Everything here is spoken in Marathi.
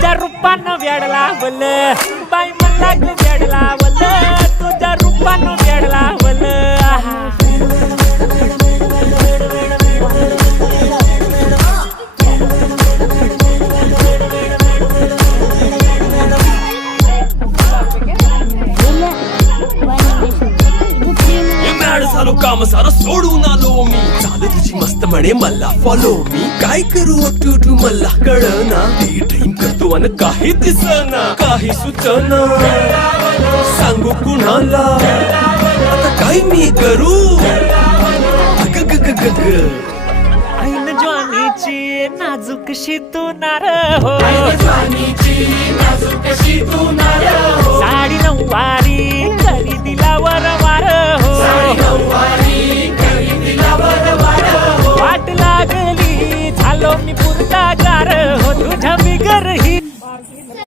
तुझ्या रूपानं वेड लावलं बाई मला ग वेड लावलं तुझ्या रूपानं वेड लावलं झालो काम सारं सोडून आलो मी चाल तुझी मस्त म्हणे मला फॉलो मी काय करू टू मला कळना ड्रीम करतो आणि काही दिसना काही सुचना सांगू कुणाला आता काय मी करू ऐन ज्वानीची नाजूकशी तू नार हो